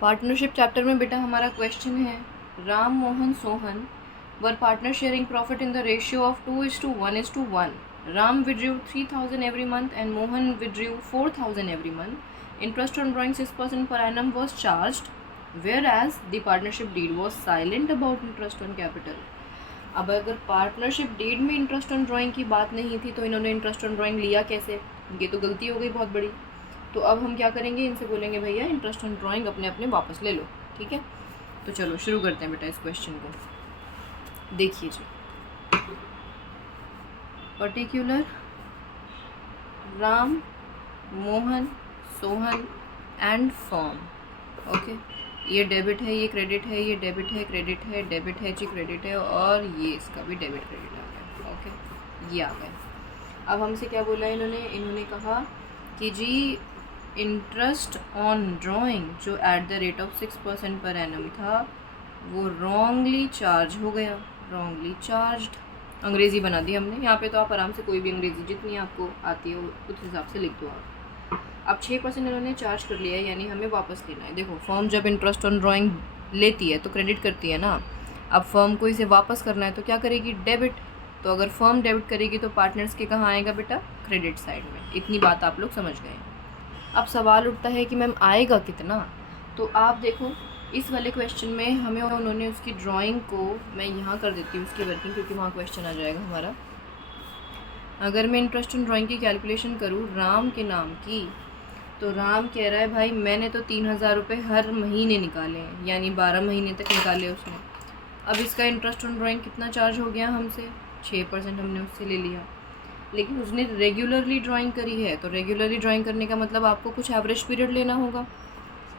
Partnership chapter में बेटा हमारा क्वेश्चन है, Ram Mohan Sohan were partner sharing profit in the ratio of 2:1:1. Ram withdrew 3,000 every month and Mohan withdrew 4,000 every month. Interest on drawing 6% per annum was charged, whereas the partnership deed was silent about interest on capital. अब अगर partnership deed में interest on drawing की बात नहीं थी तो इन्होंने interest on drawing लिया कैसे? ये तो गलती हो गई बहुत बड़ी। तो अब हम क्या करेंगे, इनसे बोलेंगे भैया इंटरेस्ट ऑन ड्राइंग अपने अपने वापस ले लो, ठीक है। तो चलो शुरू करते हैं बेटा इस क्वेश्चन को। देखिए जी, particular Ram Mohan Sohan and firm, okay. ये डेबिट है, ये क्रेडिट है, ये डेबिट है, क्रेडिट है, डेबिट है जी, क्रेडिट है, और ये इसका भी डेबिट क्रेडिट आ गया, ओके, ये आ गया। अब हमसे क्या बोला इन्होंने कहा कि जी इंटरेस्ट ऑन ड्राइंग जो at the rate of 6% per annum था वो रॉन्गली चार्ज हो गया, रॉन्गली चार्ज्ड। अंग्रेज़ी बना दी हमने यहाँ पे, तो आप आराम से कोई भी अंग्रेज़ी जितनी आपको आती है उस हिसाब से लिख दो आप। अब 6% इन्होंने चार्ज कर लिया है, यानी हमें वापस लेना है। देखो फर्म जब इंटरेस्ट ऑन ड्राइंग लेती है तो क्रेडिट करती है ना। अब फर्म को इसे वापस करना है तो क्या करेगी? डेबिट। तो अगर फर्म डेबिट करेगी तो पार्टनर्स के कहाँ आएगा बेटा? क्रेडिट साइड में। इतनी बात आप लोग समझ गए। अब सवाल उठता है कि मैम आएगा कितना? तो आप देखो इस वाले क्वेश्चन में हमें उन्होंने उसकी ड्राइंग को, मैं यहाँ कर देती हूँ उसकी वर्किंग क्योंकि वहाँ क्वेश्चन आ जाएगा हमारा। अगर मैं इंटरेस्ट ऑन ड्राइंग की कैलकुलेशन करूँ राम के नाम की, तो राम कह रहा है भाई मैंने तो 3,000 रुपये हर महीने निकाले हैं, यानी 12 महीने तक निकाले उसने। अब इसका इंटरेस्ट ऑन ड्राइंग कितना चार्ज हो गया हमसे? 6% हमने उससे ले लिया, लेकिन उसने रेगुलरली ड्राइंग करी है, तो रेगुलरली ड्राइंग करने का मतलब आपको कुछ एवरेज पीरियड लेना होगा।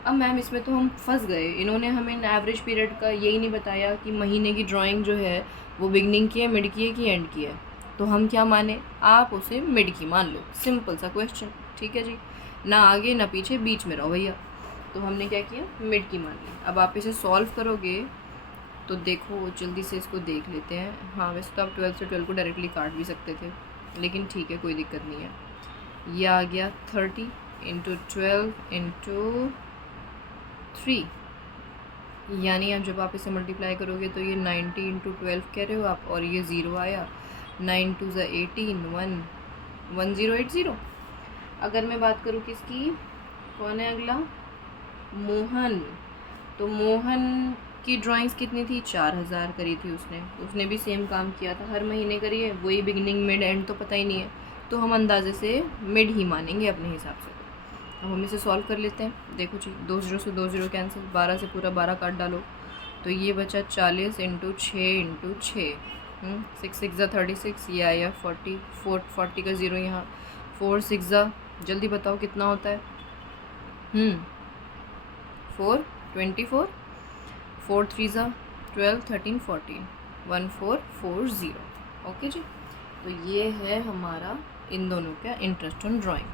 अब मैम इसमें तो हम फंस गए, इन्होंने हमें एवरेज पीरियड का यही नहीं बताया कि महीने की ड्राइंग जो है वो बिगनिंग की है, मिड की है कि एंड की है। तो हम क्या माने? आप उसे मिड की मान लो, सिंपल सा क्वेश्चन, ठीक है जी। ना आगे ना पीछे, बीच में रहो भैया। तो हमने क्या किया? मिड की मान ली। अब आप इसे सॉल्व करोगे तो देखो जल्दी से इसको देख लेते हैं। हाँ वैसे तो आप 12 से 12 को डायरेक्टली काट भी सकते थे, लेकिन ठीक है कोई दिक्कत नहीं है। ये आ गया 30 × 12 × 3, यानी अब जब आप इसे मल्टीप्लाई करोगे तो ये 90 × 12 कह रहे हो आप, और ये 0 आया। 9 2 18, 1080। अगर मैं बात करूँ किसकी, कौन है अगला? मोहन। तो मोहन की ड्राइंग्स कितनी थी? 4,000 करी थी उसने भी सेम काम किया था, हर महीने करी है, वही बिगनिंग मिड एंड तो पता ही नहीं है, तो हम अंदाजे से मिड ही मानेंगे अपने हिसाब से। अब हम इसे सॉल्व कर लेते हैं। देखो जी 2 0 से 2 0 कैंसिल, 12 से पूरा 12 काट डालो, तो ये बचा 40 × 6 × 6, 6 6 36, ये आया 40, 40 का 0 यहाँ, 4 6, जल्दी बताओ कितना होता है? 4 24, 4 3 12, 13 14, 1440, ओके जी। तो ये है हमारा इन दोनों का इंटरेस्ट ऑन ड्राइंग।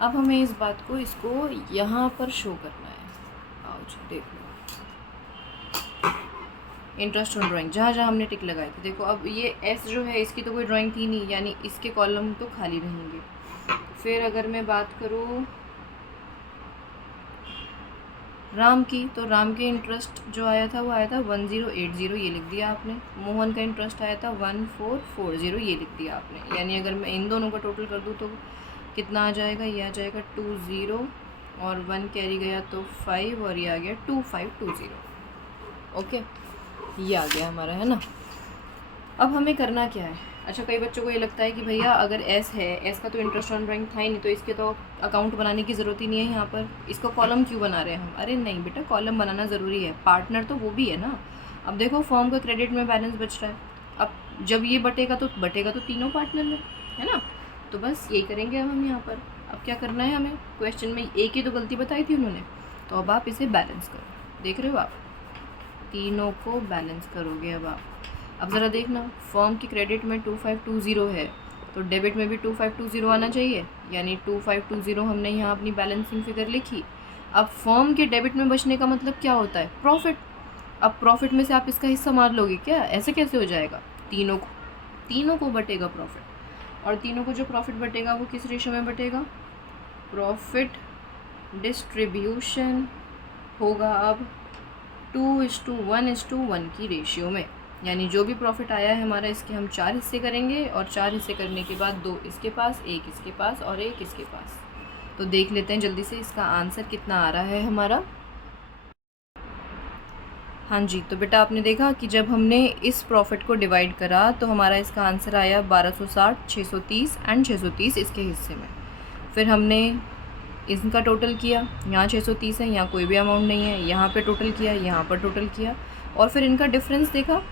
अब हमें इस बात को इसको यहाँ पर शो करना है। आओ जी देख लो, इंटरेस्ट ऑन ड्राइंग जहाँ जहाँ हमने टिक लगाए थे। देखो अब ये एस जो है इसकी तो कोई ड्राइंग थी नहीं, यानी इसके कॉलम तो खाली रहेंगे। फिर अगर मैं बात करूँ राम की, तो राम के इंटरेस्ट जो आया था वो आया था 1080, ये लिख दिया आपने। मोहन का इंटरेस्ट आया था 1440, ये लिख दिया आपने। यानी अगर मैं इन दोनों का टोटल कर दूँ तो कितना आ जाएगा? ये आ जाएगा 20 और 1 कैरी गया तो 5, और ये आ गया 2520, ओके। ये आ गया हमारा, है ना। अब हमें करना क्या है? अच्छा कई बच्चों को ये लगता है कि भैया अगर एस है, एस का तो इंटरेस्ट ऑन ड्राइंग था ही नहीं, तो इसके तो अकाउंट बनाने की ज़रूरत ही नहीं है यहाँ पर, इसको कॉलम क्यों बना रहे हैं हम? अरे नहीं बेटा, कॉलम बनाना ज़रूरी है, पार्टनर तो वो भी है ना। अब देखो फॉर्म का क्रेडिट में बैलेंस बच रहा है, अब जब ये बटेगा तो तीनों पार्टनर में, है ना। तो बस यही करेंगे अब हम यहाँ पर। अब क्या करना है हमें? क्वेश्चन में एक ही तो गलती बताई थी उन्होंने, तो अब आप इसे बैलेंस करो। देख रहे हो आप, तीनों को बैलेंस करोगे अब आप। अब ज़रा देखना, फर्म की क्रेडिट में 2520 है, तो डेबिट में भी 2520 आना चाहिए, यानी 2520 हमने यहाँ अपनी बैलेंसिंग फिगर लिखी। अब फर्म के डेबिट में बचने का मतलब क्या होता है? प्रॉफिट। अब प्रॉफिट में से आप इसका हिस्सा मार लोगे क्या? ऐसे कैसे हो जाएगा? तीनों को बटेगा प्रॉफिट, और तीनों को जो प्रॉफिट बटेगा वो किस रेशो में बटेगा? प्रॉफिट डिस्ट्रीब्यूशन होगा अब 2:1:1 की रेशियो में, यानी जो भी प्रॉफिट आया है हमारा इसके हम 4 हिस्से करेंगे और 4 हिस्से करने के बाद 2 इसके पास, 1 इसके पास और 1 इसके पास। तो देख लेते हैं जल्दी से इसका आंसर कितना आ रहा है हमारा। हाँ जी, तो बेटा आपने देखा कि जब हमने इस प्रॉफिट को डिवाइड करा तो हमारा इसका आंसर आया 1260, 630 एंड 630 इसके हिस्से में। फिर हमने इनका टोटल किया, यहाँ 630 है, यहाँ कोई भी अमाउंट नहीं है, यहाँ पे टोटल किया, यहाँ पर टोटल किया और फिर इनका डिफरेंस देखा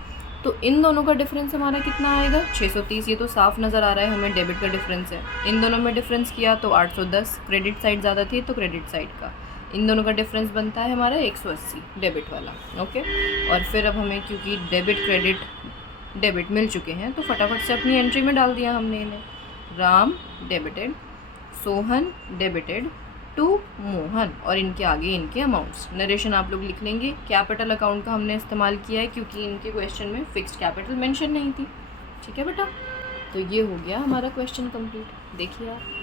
तो इन दोनों का डिफरेंस हमारा कितना आएगा 630। ये तो साफ नज़र आ रहा है हमें डेबिट का डिफरेंस है। इन दोनों में डिफरेंस किया तो 810, क्रेडिट साइड ज़्यादा थी तो क्रेडिट साइड का, इन दोनों का डिफरेंस बनता है हमारा 180 डेबिट वाला। ओके, और फिर अब हमें क्योंकि डेबिट क्रेडिट डेबिट मिल चुके हैं तो फटाफट से अपनी एंट्री में डाल दिया हमने इन्हें। Ram debited, Sohan debited to Mohan और इनके आगे इनके अमाउंट्स। नरेशन आप लोग लिख लेंगे। कैपिटल अकाउंट का हमने इस्तेमाल किया है क्योंकि इनके क्वेश्चन में फिक्स्ड कैपिटल मेंशन नहीं थी। ठीक है बेटा, तो ये हो गया हमारा क्वेश्चन कंप्लीट। देखिए आप।